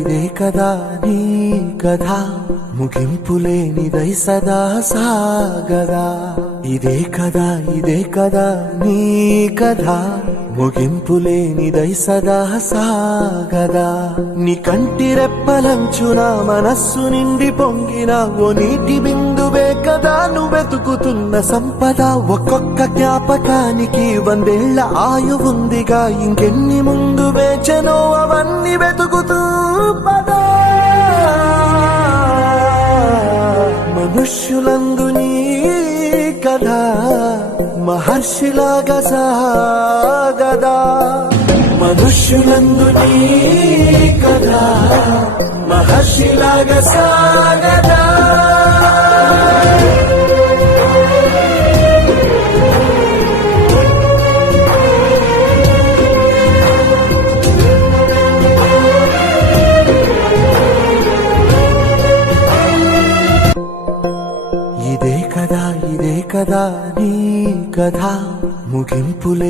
ఇదే కదా నీ కథ ముగింపులేనిదై సదా సాగదా ఇదే కదా నీ కథ ముగింపులేనిదై సదా సాగదా నీ కంటి రెప్పలంచున మనస్సు నిండి పొంగిన ఓ నీటి బిందువే కదా నువ్వెతుకుతున్న సంపద ఒక్కొక్క జ్ఞాపకానికి 100 ఏళ్ల ఆయువుందిగా ఇంకెన్ని ముందు వేచనో అవన్నీ వెతుకుతూ పదా మనుష్యులందు నీ కథ మహర్షిలాగా సాగదా మనుష్యులందు నీ కథ మహర్షిలాగా సాగదా ఇదే కదా నీ కథ ముగింపులే